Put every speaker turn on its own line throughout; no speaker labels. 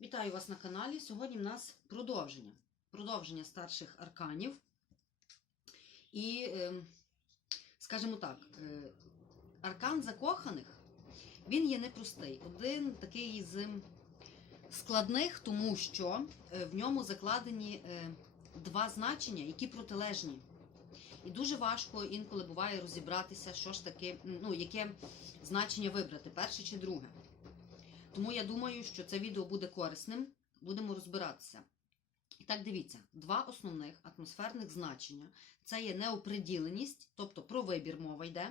Вітаю вас на каналі. Сьогодні в нас продовження. Продовження старших арканів. І, е, скажімо так, е, аркан закоханих він є непростий. Один такий з складних, тому що е, в ньому закладені е, два значення, які протилежні. І дуже важко інколи буває розібратися, що ж таке, ну, яке значення вибрати, перше чи друге. Тому я думаю, що це відео буде корисним. Будемо розбиратися. І так, дивіться, два основних атмосферних значення це є неоприділеність, тобто про вибір мова йде.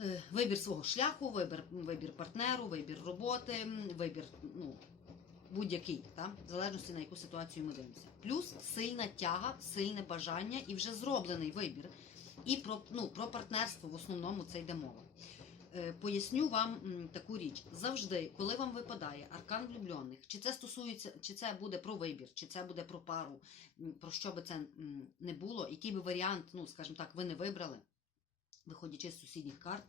Е, Вибір свого шляху, вибір, вибір партнеру, вибір роботи, вибір ну, будь-який, в залежності на яку ситуацію ми дивимося. Плюс сильна тяга, сильне бажання і вже зроблений вибір. І про, ну, про партнерство в основному це йде мова. Е, Поясню вам таку річ. Завжди, коли вам випадає аркан влюблених, чи це стосується, чи це буде про вибір, чи це буде про пару, про що би це не було, який би варіант, ну скажімо так, ви не вибрали, виходячи з сусідніх карт,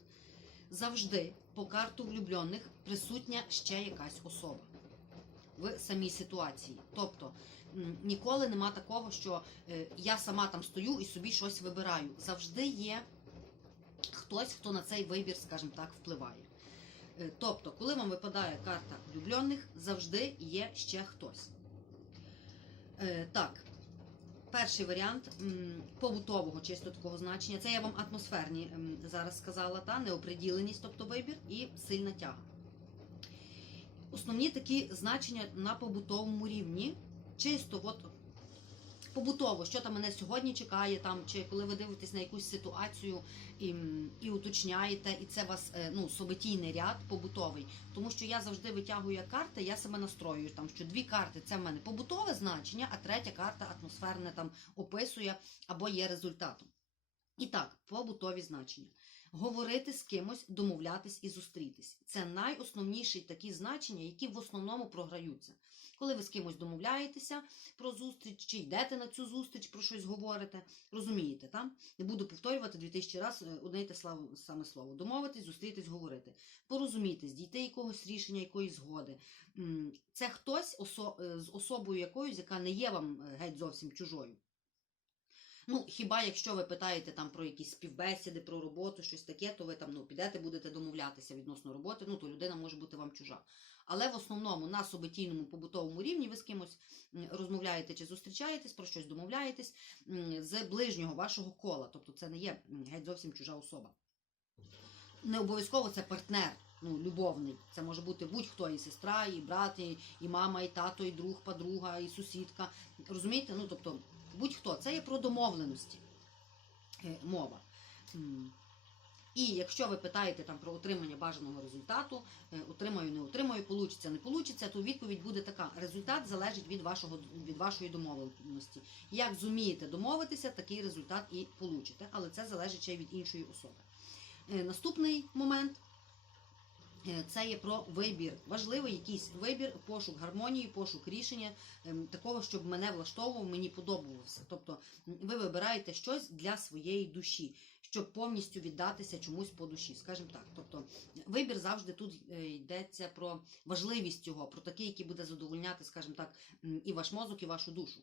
завжди по карту влюблених присутня ще якась особа в самій ситуації. Тобто ніколи нема такого, що е, я сама там стою і собі щось вибираю. Завжди є хтось, хто на цей вибір, скажімо так, впливає. Е, Тобто, коли вам випадає карта влюблених, завжди є ще хтось. Е, Так, перший варіант побутового чисто такого значення. Це я вам атмосферні зараз сказала, та неоприділеність, тобто вибір, і сильна тяга. Основні такі значення на побутовому рівні. Чисто, от побутово, що там мене сьогодні чекає, там, чи коли ви дивитесь на якусь ситуацію і, і уточняєте, і це вас е, ну, событійний ряд побутовий. Тому що я завжди витягую карти, я себе настроюю, там, що дві карти це в мене побутове значення, а третя карта атмосферне там описує або є результатом. І так, побутові значення. Говорити з кимось, домовлятись і зустрітись. Це найосновніші такі значення, які в основному програються. Коли ви з кимось домовляєтеся про зустріч, чи йдете на цю зустріч, про щось говорите, розумієте, так? Не буду повторювати 2000 разів одне й те саме слово. Домовитись, зустрітись, говорити. Порозумітись, дійти якогось рішення, якоїсь згоди. Це хтось е, з особою якоюсь, яка не є вам е, геть зовсім чужою. Ну, хіба якщо ви питаєте там про якісь співбесіди, про роботу, щось таке, то ви там ну, підете, будете домовлятися відносно роботи, ну то людина може бути вам чужа. Але в основному на событійному побутовому рівні ви з кимось розмовляєте чи зустрічаєтесь, про щось домовляєтесь з ближнього вашого кола. Тобто це не є геть зовсім чужа особа. Не обов'язково це партнер. Ну, любовний. Це може бути будь-хто, і сестра, і брат, і, і мама, і тато, і друг, подруга, і сусідка. Розумієте? Ну, тобто, будь-хто. Це є про домовленості е, мова. І якщо ви питаєте там про отримання бажаного результату, е, отримаю, не отримаю, получиться, не получиться, то відповідь буде така: результат залежить від вашого від вашої домовленості. Як зумієте домовитися, такий результат і получите, але це залежить ще й від іншої особи. Е, Наступний момент Це є про вибір. Важливий якийсь вибір, пошук гармонії, пошук рішення ем, такого, щоб мене влаштовував, мені подобалося. Тобто ви вибираєте щось для своєї душі, щоб повністю віддатися чомусь по душі, скажімо так. Тобто вибір завжди тут е, йдеться про важливість цього, про такий, який буде задовольняти, скажімо так, і ваш мозок, і вашу душу.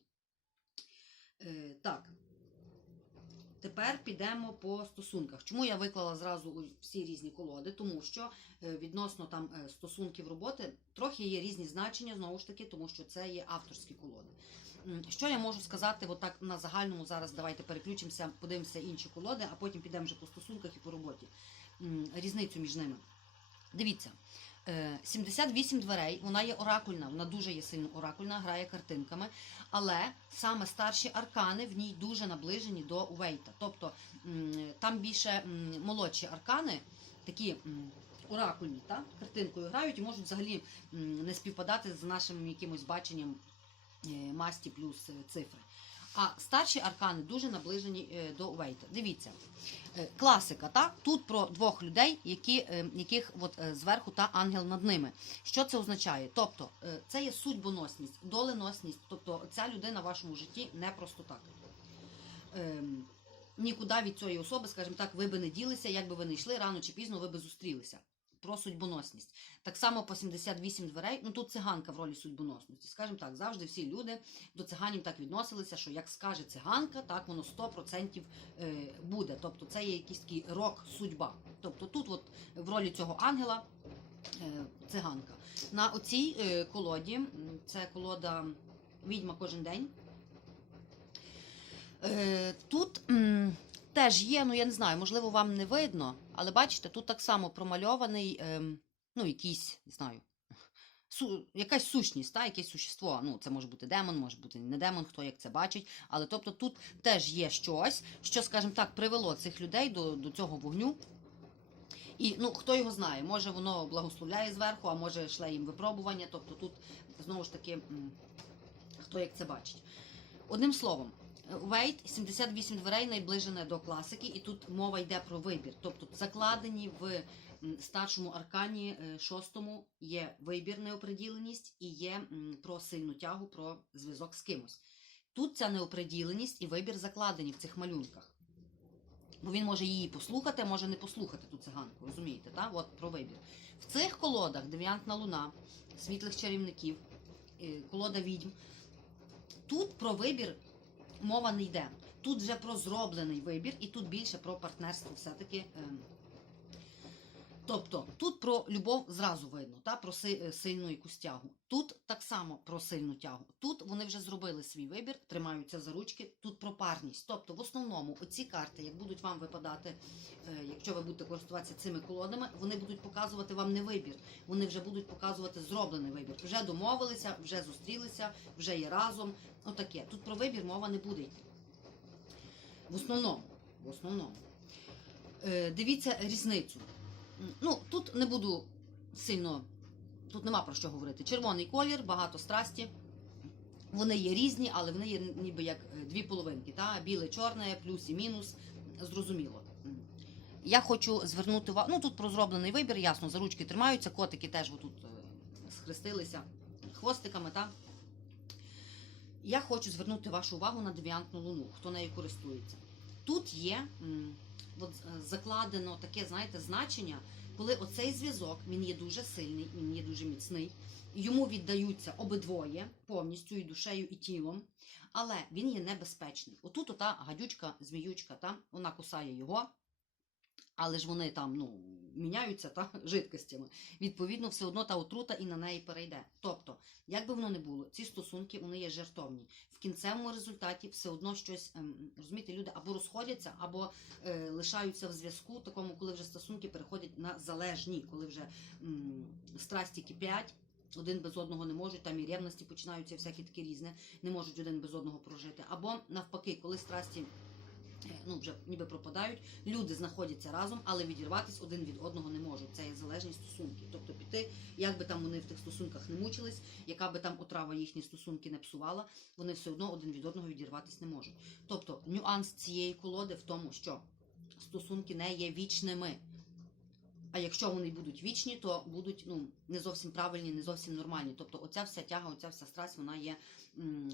Е, Так. Тепер підемо по стосунках. Чому я виклала зразу всі різні колоди? Тому що е, відносно там е, стосунків роботи трохи є різні значення, знову ж таки, тому що це є авторські колоди. Що я можу сказати, отак на загальному зараз давайте переключимося, подивимося інші колоди, а потім підемо вже по стосунках і по роботі. Різницю між ними. Дивіться, 78 дверей, вона є оракульна, вона дуже є сильно оракульна, грає картинками, але саме старші аркани в ній дуже наближені до Уейта. Тобто там більше молодші аркани, такі оракульні, та, картинкою грають і можуть взагалі не співпадати з нашим якимось баченням е, масті плюс е, цифри. А старші аркани дуже наближені е, до Уейта. Дивіться, е, класика, так? Тут про двох людей, які, е, яких от, зверху та ангел над ними. Що це означає? Тобто, це є судьбоносність, доленосність. Тобто, ця людина в вашому житті не просто так. Ем, Нікуди від цієї особи, скажімо так, ви би не ділися, як би ви не йшли, рано чи пізно ви би зустрілися. Про судьбоносність. Так само по 78 дверей, ну тут циганка в ролі судьбоносності. Скажімо так, завжди всі люди до циганів так відносилися, що як скаже циганка, так воно 100% е, буде. Тобто це є якийсь такий рок судьба. Тобто тут, от в ролі цього ангела, е, циганка. На оцій е, колоді, це колода відьма кожен день. Тут теж є, ну я не знаю, можливо, вам не видно, але бачите, тут так само промальований, ем, ну, якийсь, не знаю, су, якась сущність, та, якесь существо. Ну, це може бути демон, може бути не демон, хто як це бачить. Але тобто тут теж є щось, що, скажімо так, привело цих людей до, до цього вогню. І ну, хто його знає, може воно благословляє зверху, а може шле їм випробування. Тобто тут знову ж таки, хто як це бачить. Одним словом, Вейт 78 дверей найближене до класики, і тут мова йде про вибір. Тобто закладені в старшому аркані е, шостому є вибір, неоприділеність і є про сильну тягу, про зв'язок з кимось. Тут ця неоприділеність і вибір закладені в цих малюнках. Бо він може її послухати, а може не послухати ту циганку, розумієте? Та? От про вибір. В цих колодах девіантна луна, світлих чарівників, е, колода відьм. Тут про вибір мова не йде. Тут вже про зроблений вибір, і тут більше про партнерство все-таки. Тобто тут про любов зразу видно, та, про е, сильну якусь тягу. Тут так само про сильну тягу. Тут вони вже зробили свій вибір, тримаються за ручки. Тут про парність. Тобто, в основному, оці карти, як будуть вам випадати, е, якщо ви будете користуватися цими колодами, вони будуть показувати вам не вибір. Вони вже будуть показувати зроблений вибір. Вже домовилися, вже зустрілися, вже є разом. Отаке. Тут про вибір мова не буде йти. В основному. В основному. Е, дивіться різницю. Ну, тут не буду сильно. Тут нема про що говорити. Червоний колір, багато страсті. Вони є різні, але вони є ніби як е, дві половинки. Та? Біле, чорне, плюс і мінус. Зрозуміло. Я хочу звернути увагу. Ну, тут про зроблений вибір, ясно, за ручки тримаються, котики теж отут е, схрестилися хвостиками, так? Я хочу звернути вашу увагу на девіантну луну, хто нею користується. Тут є от, е, закладено таке, знаєте, значення, коли оцей зв'язок він є дуже сильний, він є дуже міцний. Йому віддаються обидвоє повністю і душею, і тілом, але він є небезпечний. Отут ота гадючка, зміючка, та, вона кусає його, але ж вони там ну, міняються та, жидкостями. Відповідно, все одно та отрута і на неї перейде. Тобто, як би воно не було, ці стосунки вони є жертовні. В кінцевому результаті все одно щось ем, розумієте, люди або розходяться, або е, лишаються в зв'язку, такому, коли вже стосунки переходять на залежні, коли вже м, страсті кипять. Один без одного не можуть, там і ревності починаються всякі такі різне, не можуть один без одного прожити. Або навпаки, коли страсті ну, вже ніби пропадають, люди знаходяться разом, але відірватися один від одного не можуть. Це є залежні стосунки. Тобто піти, як би там вони в тих стосунках не мучились, яка би там отрава їхні стосунки не псувала, вони все одно один від одного відірватися не можуть. Тобто нюанс цієї колоди в тому, що стосунки не є вічними. А якщо вони будуть вічні, то будуть ну, не зовсім правильні, не зовсім нормальні. Тобто оця вся тяга, оця вся страсть, вона є м,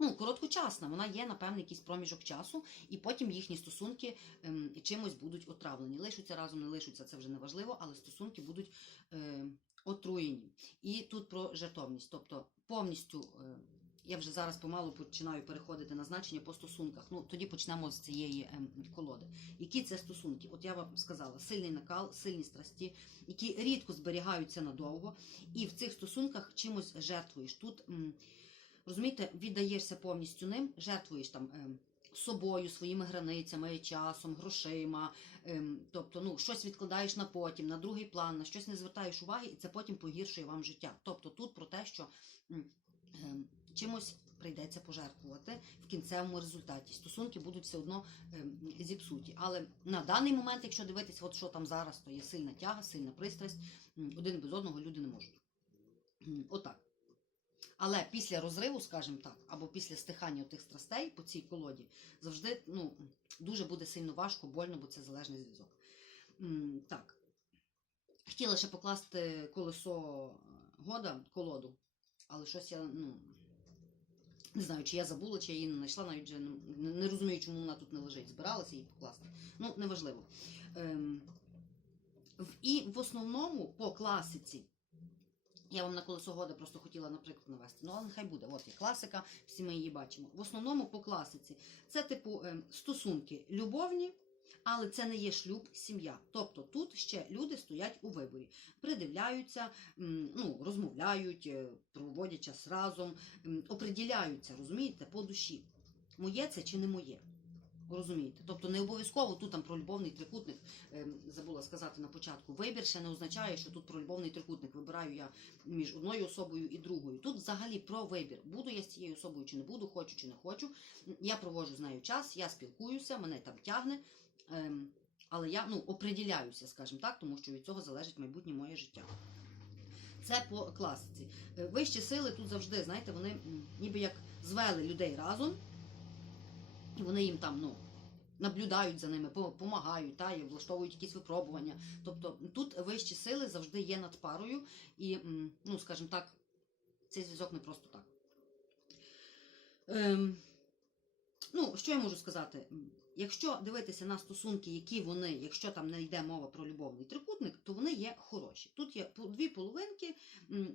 ну, короткочасна, вона є на певний якийсь проміжок часу, і потім їхні стосунки ем, чимось будуть отравлені. Лишуться разом, не лишуться, це вже не важливо, але стосунки будуть е, отруєні. І тут про жертовність. Тобто повністю. Е, я вже зараз помалу починаю переходити на значення по стосунках. Ну тоді почнемо з цієї ем, колоди. Які це стосунки? От я вам сказала, сильний накал, сильні страсті, які рідко зберігаються надовго, і в цих стосунках чимось жертвуєш. Тут розумієте, віддаєшся повністю ним, жертвуєш там. ем, Собою, своїми границями, часом, грошима, ем, тобто ну, щось відкладаєш на потім, на другий план, на щось не звертаєш уваги, і це потім погіршує вам життя. Тобто тут про те, що ем, чимось прийдеться пожертвувати в кінцевому результаті. Стосунки будуть все одно зіпсуті. Але на даний момент, якщо дивитися, от що там зараз, то є сильна тяга, сильна пристрасть, один без одного люди не можуть. Отак. Але після розриву, скажімо так, або після стихання тих страстей по цій колоді, завжди ну, дуже буде сильно важко, больно, бо це залежний зв'язок. Так. Хотіла ще покласти колесо е, года, колоду, але щось я, ну, не знаю, чи я забула, чи я її не знайшла, навіть вже не, не розумію, чому вона тут не лежить. Збиралася її покласти. Ну, неважливо. Ем, І в основному по класиці. Я вам на колесо года просто хотіла, наприклад, навести. Ну, але нехай буде. От є класика, всі ми її бачимо. В основному по класиці. Це, типу, ем, стосунки любовні, але це не є шлюб, сім'я. Тобто тут ще люди стоять у виборі, придивляються, ну, розмовляють, е, проводять час разом, оприділяються, розумієте, по душі. Моє це чи не моє. Розумієте? Тобто не обов'язково тут там про любовний трикутник, ем, забула сказати на початку. Вибір ще не означає, що тут про любовний трикутник вибираю я між одною особою і другою. Тут взагалі про вибір. Буду я з цією особою чи не буду, хочу чи не хочу. Я проводжу з нею час, я спілкуюся, мене там тягне. Ем, але я ну, оприділяюся, скажімо так, тому що від цього залежить майбутнє моє життя. Це по класиці. Е, Вищі сили тут завжди, знаєте, вони ніби як звели людей разом, вони їм там, ну. Наблюдають за ними, допомагають, та, і влаштовують якісь випробування. Тобто тут вищі сили завжди є над парою, і, ну, скажімо так, цей зв'язок не просто так. Ем, ну, що я можу сказати? Якщо дивитися на стосунки, які вони, якщо там не йде мова про любовний трикутник, то вони є хороші. Тут є дві половинки,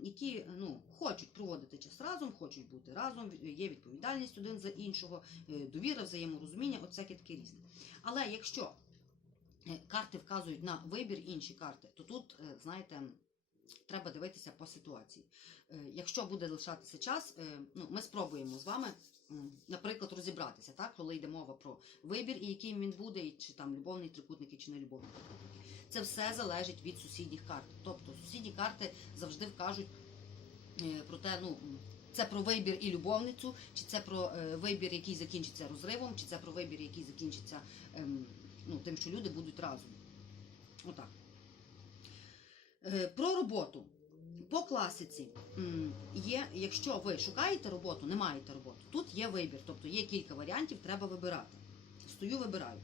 які ну, хочуть проводити час разом, хочуть бути разом, є відповідальність один за іншого, е, довіра, взаєморозуміння, от всяке таке різне. Але якщо е, карти вказують на вибір інші карти, то тут, е, знаєте, треба дивитися по ситуації. Е, Якщо буде лишатися час, е, ну, ми спробуємо з вами, наприклад, розібратися, так, коли йде мова про вибір і яким він буде, і чи там любовний трикутник, чи не любовний трикутник. Це все залежить від сусідніх карт. Тобто сусідні карти завжди вкажуть е, про те, ну. Це про вибір і любовницю, чи це про вибір, який закінчиться розривом, чи це про вибір, який закінчиться ем, ну, тим, що люди будуть разом. Отак. Е, Про роботу. По класиці є, якщо ви шукаєте роботу, не маєте роботи, тут є вибір, тобто є кілька варіантів, треба вибирати. Стою, вибираю.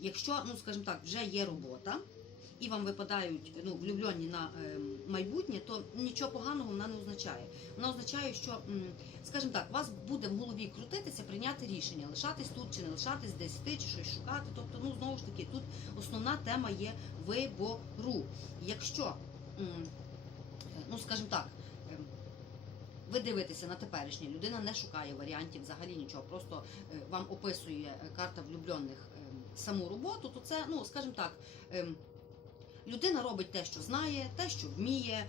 Якщо, ну скажімо так, вже є робота, і вам випадають ну, влюблені на е, майбутнє, то нічого поганого вона не означає. Вона означає, що, скажімо так, у вас буде в голові крутитися, прийняти рішення, лишатись тут чи не лишатись, десь йти, чи щось шукати. Тобто, ну знову ж таки, тут основна тема є вибору. Якщо, ну скажімо так, ем, ви дивитеся на теперішнє, людина не шукає варіантів взагалі нічого, просто е, вам описує е, карта влюблених ем, саму роботу, то це, ну, скажімо так, ем, людина робить те, що знає, те, що вміє,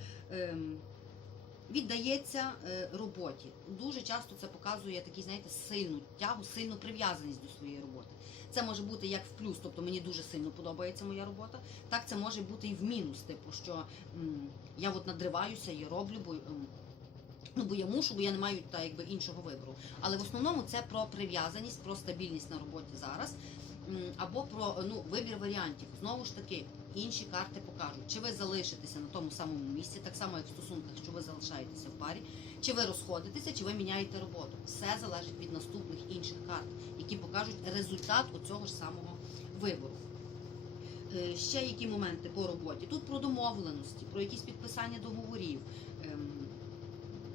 віддається е, роботі. Дуже часто це показує такий, знаєте, сильну тягу, сильну прив'язаність до своєї роботи. Це може бути як в плюс, тобто мені дуже сильно подобається моя робота. Так це може бути і в мінус, типу, що м, я от надриваюся і роблю, бо. м, Ну, бо я мушу, бо я не маю та якби іншого вибору. Але в основному це про прив'язаність, про стабільність на роботі зараз, м, або про ну, вибір варіантів. Знову ж таки, інші карти покажуть, чи ви залишитеся на тому самому місці, так само як в стосунках, що ви залишаєтеся в парі, чи ви розходитеся, чи ви міняєте роботу. Все залежить від наступних інших карт, які покажуть результат цього ж самого вибору. Е, Ще які моменти по роботі? Тут про домовленості, про якісь підписання договорів. ем,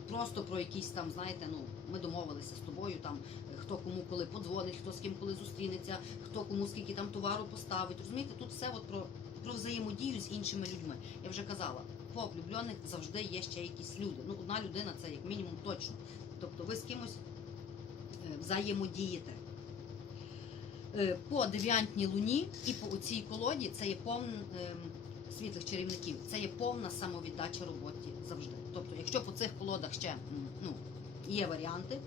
Просто про якісь там, знаєте, ну ми домовилися з тобою, там е, хто кому коли подзвонить, хто з ким коли зустрінеться, хто кому скільки там товару поставить. Розумієте, тут все от про, про взаємодію з іншими людьми. Я вже казала, по влюблених завжди є ще якісь люди. Ну, одна людина це як мінімум точно. Тобто ви з кимось е, взаємодієте. Е, По дев'ятній луні і по цій колоді це є повн ем, світлих чарівників. Це є повна самовіддача роботі завжди. Тобто, якщо по цих колодах ще ну, є варіанти,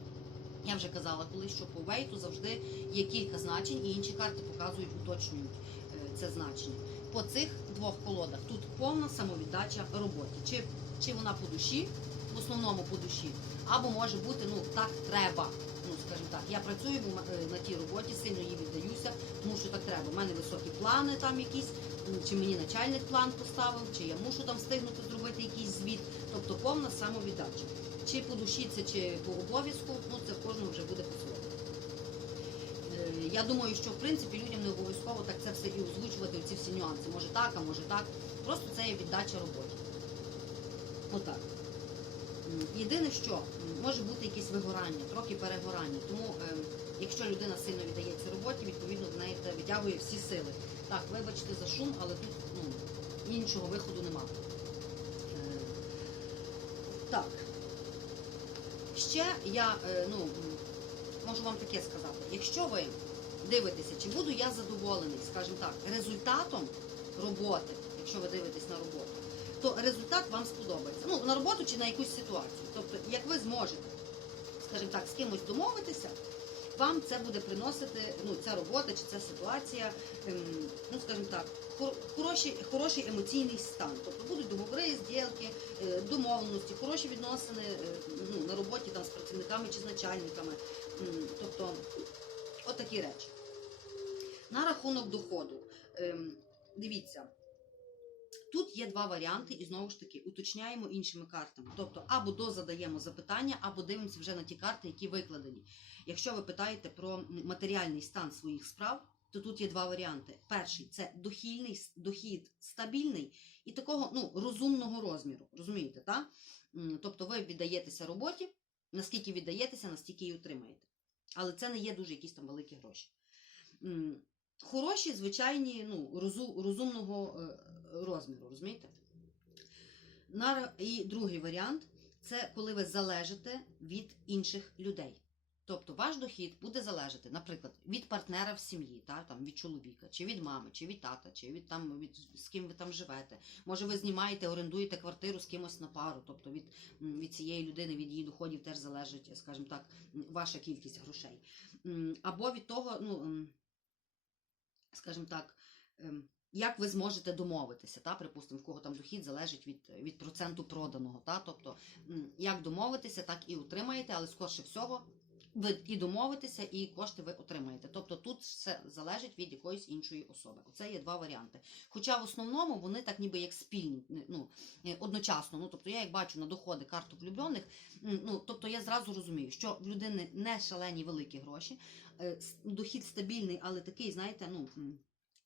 я вже казала колись, що по вейту завжди є кілька значень, і інші карти показують, уточнюють е, це значення. По цих двох колодах тут повна самовіддача роботі. Чи, чи вона по душі, в основному по душі, або може бути, ну так треба. Ну, скажімо так, я працюю на тій роботі, сильно їй віддаюся, тому що так треба. У мене високі плани там якісь, чи мені начальник план поставив, чи я мушу там встигнути зробити якийсь звіт. Тобто повна самовіддача. Чи по душі це, чи по обов'язку, ну це в вже буде по-своєму. Е, Я думаю, що в принципі людям не обов'язково так це все і озвучувати, ці всі нюанси. Може так, а може так. Просто це є віддача роботі. Отак. Єдине, що може бути якесь вигорання, трохи перегорання. Тому, ем, якщо людина сильно віддається роботі, відповідно в неї це витягує всі сили. Так, вибачте за шум, але тут іншого виходу нема. Е, Так. Ще я е, ну, можу вам таке сказати. Якщо ви дивитеся, чи буду я задоволений, скажімо так, результатом роботи, якщо ви дивитесь на роботу, то результат вам сподобається. Ну, на роботу чи на якусь ситуацію. Тобто, як ви зможете, скажімо так, з кимось домовитися, вам це буде приносити, ну, ця робота чи ця ситуація, ем, ну, скажімо так, хороший, хороший емоційний стан. Тобто будуть договори, зділки, е, домовленості, хороші відносини е, ну, на роботі там, з працівниками чи з начальниками. Тобто, такі речі. На рахунок доходу. Ем, Дивіться, тут є два варіанти, і знову ж таки уточняємо іншими картами. Тобто, або дозадаємо запитання, або дивимося вже на ті карти, які викладені. Якщо ви питаєте про матеріальний стан своїх справ, то тут є два варіанти. Перший це дохільний дохід стабільний і такого ну, розумного розміру. Розумієте, так? Тобто ви віддаєтеся роботі, наскільки віддаєтеся, настільки і отримаєте. Але це не є дуже якісь там великі гроші. Хороші, звичайні, ну, розумного е, розміру, розумієте? І другий варіант це коли ви залежите від інших людей. Тобто ваш дохід буде залежати, наприклад, від партнера в сім'ї, та, там, від чоловіка, чи від мами, чи від тата, чи від там від з ким ви там живете. Може, ви знімаєте, орендуєте квартиру з кимось на пару. Тобто від, від цієї людини, від її доходів теж залежить, скажімо так, ваша кількість грошей. Або від того, ну, скажімо так, ем, як ви зможете домовитися, та, припустимо, в кого там дохід залежить від, від проценту проданого. Та, тобто, як домовитися, так і утримаєте, але скорше всього ви і домовитеся, і кошти ви отримаєте. Тобто тут все залежить від якоїсь іншої особи. Оце є два варіанти. Хоча в основному вони так ніби як спільні, ну, е, одночасно. Ну, тобто я як бачу на доходи карту влюблених, ну, тобто я зразу розумію, що в людини не шалені великі гроші, е, дохід стабільний, але такий, знаєте, ну.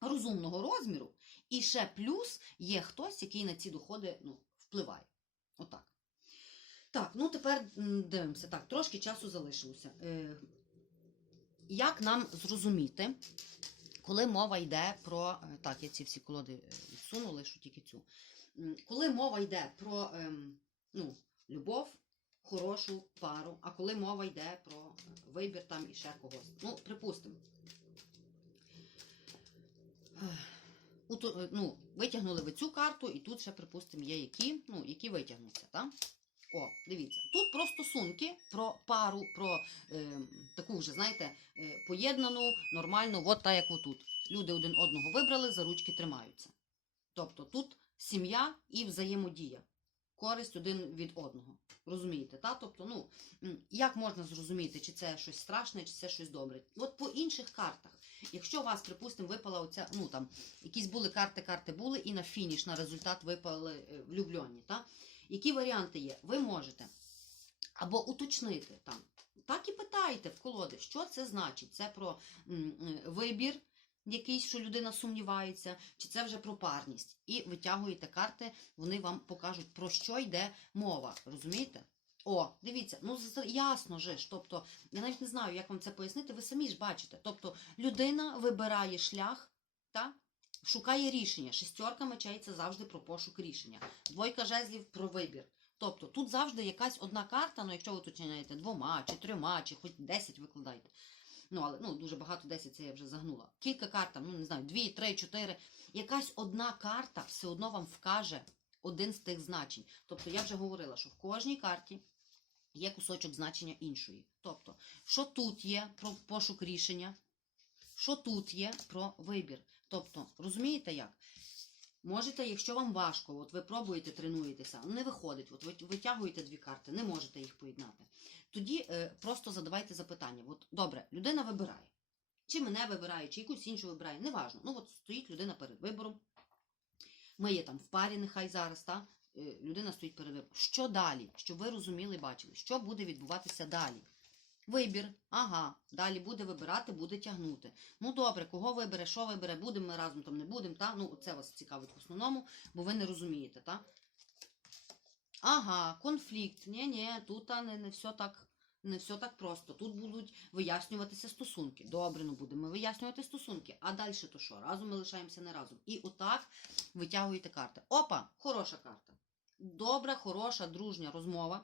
Розумного розміру, і ще плюс є хтось, який на ці доходи ну, впливає. Отак. Так, ну тепер дивимося. Так, трошки часу залишилося. Е, як нам зрозуміти, коли мова йде про. е, Так, я ці всі колоди е, відсуну, лишу тільки цю. Коли мова йде про ем, ну, любов, хорошу пару, а коли мова йде про вибір там і ще когось. Ну, припустимо. Ну, витягнули ви цю карту, і тут ще, припустимо, є які, ну, які витягнуться, так? О, дивіться, тут про стосунки, про пару, про е, таку вже, знаєте, е, поєднану, нормальну, от та як отут. Люди один одного вибрали, за ручки тримаються. Тобто тут сім'я і взаємодія. Користь один від одного. Розумієте, та? Тобто, ну, як можна зрозуміти, чи це щось страшне, чи це щось добре? От по інших картах, якщо у вас, припустимо, випала оця, ну там, якісь були карти, карти були, і на фініш, на результат випали е, влюблені, та? Які варіанти є? Ви можете або уточнити там. Так і питайте в колоди, що це значить? Це про вибір, якийсь, що людина сумнівається, чи це вже про парність. І витягуєте карти, вони вам покажуть, про що йде мова. Розумієте? О, дивіться, ну ясно же ж. Тобто, я навіть не знаю, як вам це пояснити, ви самі ж бачите. Тобто, людина вибирає шлях, та? Шукає рішення. Шестерка мечей це завжди про пошук рішення. Двойка жезлів про вибір. Тобто тут завжди якась одна карта, ну якщо ви уточняєте двома чи трьома, чи хоч 10 викладаєте. Ну, але ну, дуже багато 10 це я вже загнула. Кілька карт, ну не знаю, дві, три, чотири. Якась одна карта все одно вам вкаже один з тих значень. Тобто я вже говорила, що в кожній карті є кусочок значення іншої. Тобто, що тут є про пошук рішення, що тут є про вибір. Тобто, розумієте як? Можете, якщо вам важко, от ви пробуєте, тренуєтеся, не виходить, от ви витягуєте дві карти, не можете їх поєднати. Тоді е, просто задавайте запитання. От добре, людина вибирає. Чи мене вибирає, чи якусь іншу вибирає, неважно. Ну от стоїть людина перед вибором. Ми є там в парі, нехай зараз, та? Е, людина стоїть перед вибором. Що далі? Щоб ви розуміли бачили, що буде відбуватися далі. Вибір, ага, далі буде вибирати, буде тягнути. Ну добре, кого вибере, що вибере, будемо ми разом там не будемо, та? Ну, це вас цікавить в основному, бо ви не розумієте, та? Ага, конфлікт. Ні, ні, тут не, не все так. Не все так просто. Тут будуть вияснюватися стосунки. Добре, ну будемо вияснювати стосунки. А далі то що? Разом ми лишаємося не разом. І отак витягуєте карти. Опа, хороша карта. Добра, хороша, дружня розмова.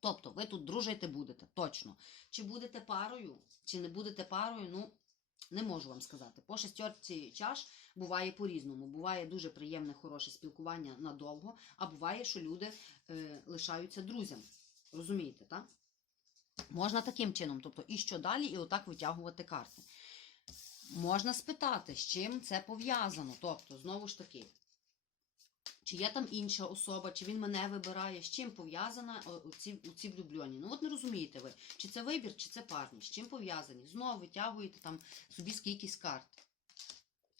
Тобто, ви тут дружити будете, точно. Чи будете парою, чи не будете парою, ну, не можу вам сказати. По шестерці чаш буває по-різному. Буває дуже приємне, хороше спілкування надовго, а буває, що люди е, лишаються друзями. Розумієте, так? Можна таким чином, тобто і що далі, і отак витягувати карти. Можна спитати, з чим це пов'язано. Тобто, знову ж таки, чи є там інша особа, чи він мене вибирає, з чим пов'язана ці, у ці влюблені. Ну от не розумієте ви, чи це вибір, чи це парні, з чим пов'язані. Знову витягуєте там собі скількись карт.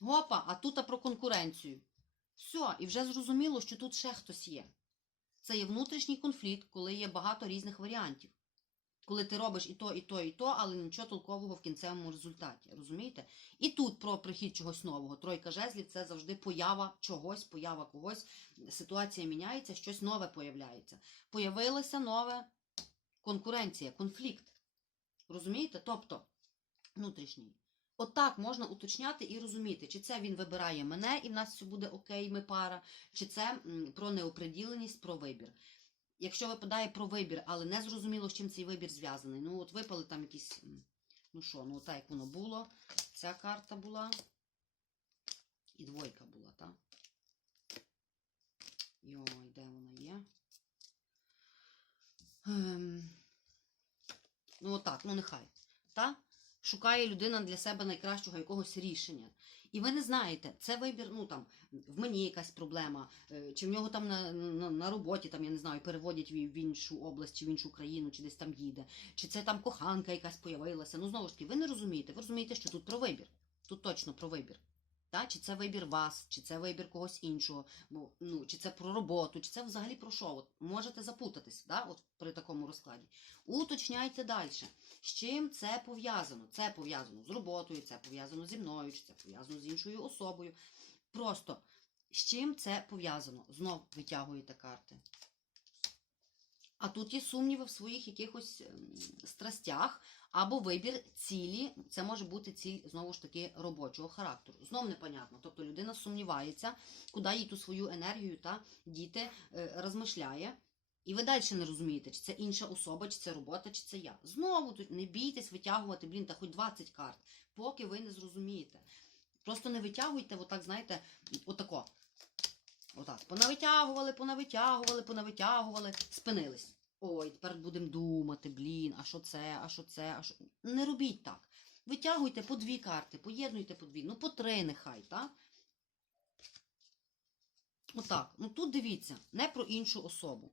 Гопа, а тут а про конкуренцію. Все, і вже зрозуміло, що тут ще хтось є. Це є внутрішній конфлікт, коли є багато різних варіантів. Коли ти робиш і то, і то, і то, але нічого толкового в кінцевому результаті. Розумієте? І тут про прихід чогось нового. Тройка жезлів це завжди поява чогось, поява когось. Ситуація міняється, щось нове появляється. Появилася нова конкуренція, конфлікт. Розумієте? Тобто внутрішній. Отак можна уточняти і розуміти, чи це він вибирає мене, і в нас все буде окей, ми пара, чи це про неоприділеність, про вибір. Якщо випадає про вибір, але не зрозуміло, з чим цей вибір зв'язаний. Ну, от випали там якісь. Ну що, ну так як воно було. Ця карта була. І двойка була, так? Йой, де вона є? Ем... Ну, отак, ну нехай. Та? Шукає людина для себе найкращого якогось рішення. І ви не знаєте, це вибір, ну там в мені якась проблема, е, чи в нього там на, на, на роботі, там, я не знаю, переводять в, іншу область, чи в іншу країну, чи десь там їде, чи це там коханка якась появилася. Ну, знову ж таки, ви не розумієте. Ви розумієте, що тут про вибір. Тут точно про вибір. Та? Чи це вибір вас, чи це вибір когось іншого, ну, чи це про роботу, чи це взагалі про що? От, можете запутатись да? От, при такому розкладі. Уточняйте далі. З чим це пов'язано? Це пов'язано з роботою, це пов'язано зі мною, чи це пов'язано з іншою особою. Просто з чим це пов'язано? Знов витягуєте карти. А тут є сумніви в своїх якихось ем, страстях або вибір цілі. Це може бути ціль, знову ж таки, робочого характеру. Знов непонятно. Тобто людина сумнівається, куди їй ту свою енергію та діти е, розмишляє. І ви далі не розумієте, чи це інша особа, чи це робота, чи це я. Знову тут не бійтесь витягувати, блін, та хоч 20 карт, поки ви не зрозумієте. Просто не витягуйте, отак, знаєте, отако. Отак. Понавитягували, понавитягували, понавитягували, спинились. Ой, тепер будемо думати, блін, а що це, а що це, а що. Не робіть так. Витягуйте по дві карти, поєднуйте по дві, ну по три нехай, так? Отак. Ну тут дивіться, не про іншу особу.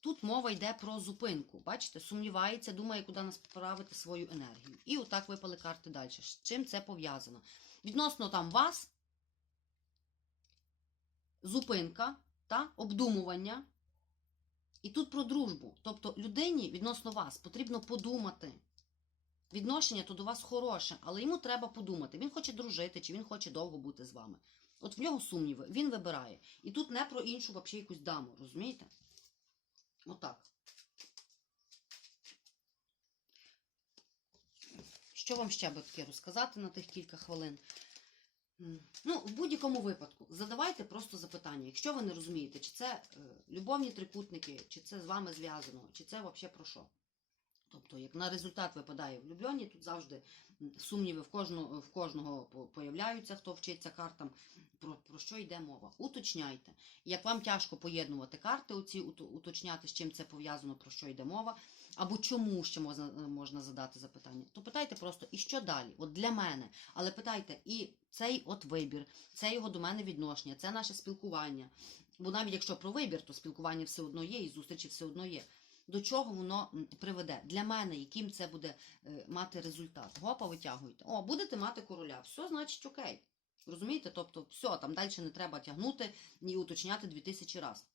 Тут мова йде про зупинку. Бачите, сумнівається, думає, куди направити свою енергію. І отак випали карти далі. З чим це пов'язано? Відносно там вас, зупинка, та, обдумування. І тут про дружбу. Тобто людині відносно вас потрібно подумати. Відношення то до вас хороше, але йому треба подумати. Він хоче дружити, чи він хоче довго бути з вами. От в нього сумніви, він вибирає. І тут не про іншу взагалі якусь даму, розумієте? Отак. Що вам ще би таке розказати на тих кілька хвилин? Ну, в будь-якому випадку, задавайте просто запитання. Якщо ви не розумієте, чи це е, любовні трикутники, чи це з вами зв'язано, чи це взагалі про що. Тобто, як на результат випадає влюблені, тут завжди сумніви в, кожну, в кожного появляються, хто вчиться картам. Про, про що йде мова? Уточняйте. Як вам тяжко поєднувати карти, оці, ут- уточняти, з чим це пов'язано, про що йде мова, або чому ще можна, можна задати запитання, то питайте просто, і що далі? От для мене. Але питайте, і цей от вибір, це його до мене відношення, це наше спілкування. Бо навіть якщо про вибір, то спілкування все одно є, і зустрічі все одно є. До чого воно приведе? Для мене, яким це буде е, мати результат? Гопа, витягуйте. О, будете мати короля. Все, значить, окей. Розумієте? Тобто, все, там далі не треба тягнути і уточняти 2000 разів.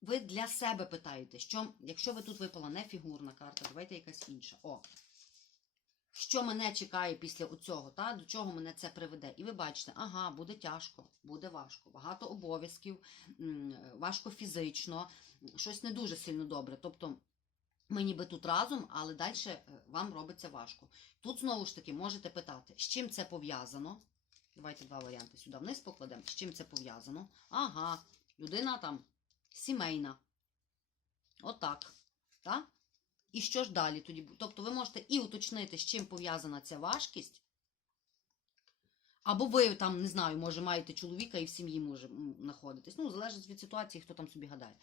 Ви для себе питаєте, що, якщо ви тут випала не фігурна карта, давайте якась інша. О, що мене чекає після оцього, та, до чого мене це приведе. І ви бачите, ага, буде тяжко, буде важко, багато обов'язків, важко фізично, щось не дуже сильно добре. Тобто ми ніби тут разом, але далі вам робиться важко. Тут знову ж таки можете питати, з чим це пов'язано. Давайте два варіанти сюди вниз покладемо. З чим це пов'язано? Ага, людина там сімейна. Отак. Так? І що ж далі тоді? Тобто ви можете і уточнити, з чим пов'язана ця важкість. Або ви там, не знаю, може, маєте чоловіка і в сім'ї може знаходитись. Ну, залежить від ситуації, хто там собі гадає.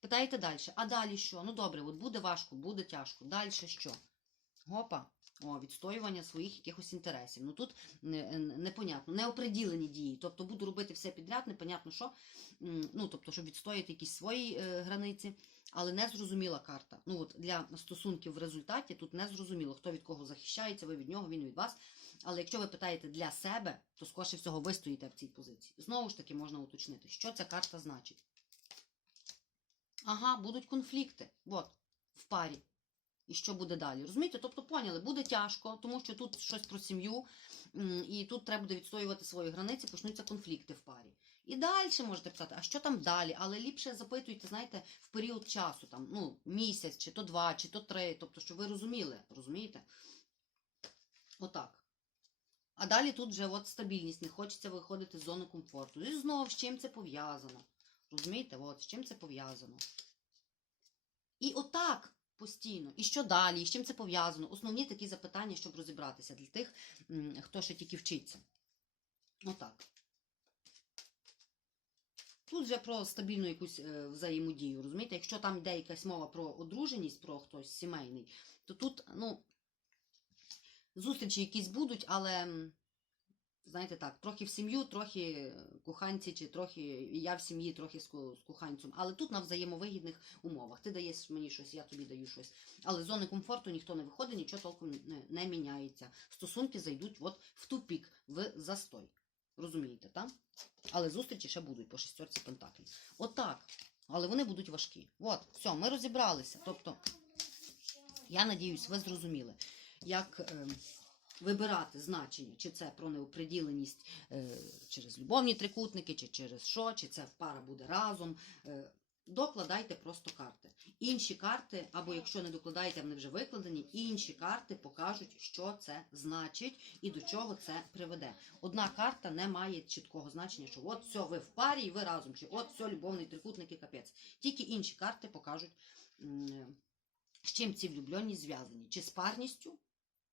Питаєте далі. А далі що? Ну добре, от буде важко, буде тяжко. Далі що? Гопа. О, відстоювання своїх якихось інтересів. Ну тут не- не- непонятно, неоприділені дії. Тобто буду робити все підряд, непонятно що. Ну, тобто, щоб відстояти якісь свої е, границі, але не зрозуміла карта. Ну от для стосунків в результаті тут не зрозуміло, хто від кого захищається, ви від нього, він від вас. Але якщо ви питаєте для себе, то скоріше всього ви стоїте в цій позиції. Знову ж таки можна уточнити, що ця карта значить. Ага, будуть конфлікти. От, в парі. І що буде далі? Розумієте? Тобто поняли, буде тяжко, тому що тут щось про сім'ю, і тут треба буде відстоювати свої границі, почнуться конфлікти в парі. І далі можете питати, а що там далі? Але ліпше запитуйте, знаєте, в період часу, там, ну, місяць, чи то два, чи то три, тобто, щоб ви розуміли, розумієте? Отак. А далі тут вже от стабільність, не хочеться виходити з зони комфорту. І знову з чим це пов'язано? Розумієте, от з чим це пов'язано? І отак постійно. І що далі? І з чим це пов'язано? Основні такі запитання, щоб розібратися для тих, хто ще тільки вчиться. Отак. Тут вже про стабільну якусь е, взаємодію, розумієте? Якщо там йде якась мова про одруженість, про хтось сімейний, то тут, ну, зустрічі якісь будуть, але, знаєте так, трохи в сім'ю, трохи коханці, чи трохи я в сім'ї, трохи з коханцем. Але тут на взаємовигідних умовах. Ти даєш мені щось, я тобі даю щось. Але з зони комфорту ніхто не виходить, нічого толком не, не міняється. Стосунки зайдуть от в тупік, в застой. Розумієте, так? Але зустрічі ще будуть по шестерці пентаклів. Отак. Але вони будуть важкі. От, все, ми розібралися. Тобто, я надіюсь, ви зрозуміли, як е, вибирати значення, чи це про неоприділеність е, через любовні трикутники, чи через що, чи це пара буде разом. Е, докладайте просто карти. Інші карти, або якщо не докладаєте, вони вже викладені, інші карти покажуть, що це значить і до чого це приведе. Одна карта не має чіткого значення, що от все, ви в парі і ви разом, чи от все, любовний трикутник і капець. Тільки інші карти покажуть, з чим ці влюблені зв'язані. Чи з парністю,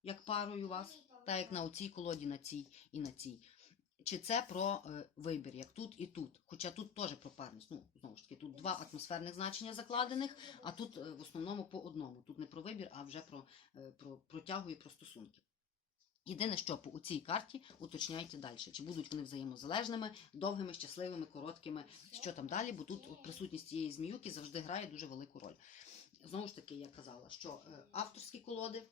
як парою вас, так як на оцій колоді, на цій і на цій. Чи це про е, вибір, як тут і тут. Хоча тут теж про парність. Ну, знову ж таки, тут два атмосферних значення закладених, а тут е, в основному по одному. Тут не про вибір, а вже про, е, про, про тягу і про стосунки. Єдине, що по цій карті уточняйте далі, чи будуть вони взаємозалежними, довгими, щасливими, короткими, що там далі, бо тут присутність цієї зміюки завжди грає дуже велику роль. Знову ж таки, я казала, що авторські колоди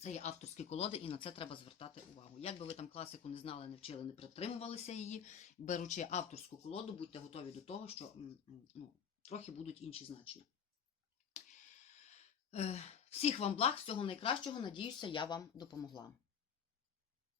це є авторські колоди, і на це треба звертати увагу. Якби ви там класику не знали, не вчили, не притримувалися її, беручи авторську колоду, будьте готові до того, що ну, трохи будуть інші значення. Е, Всіх вам благ, всього найкращого. Надіюся, я вам допомогла.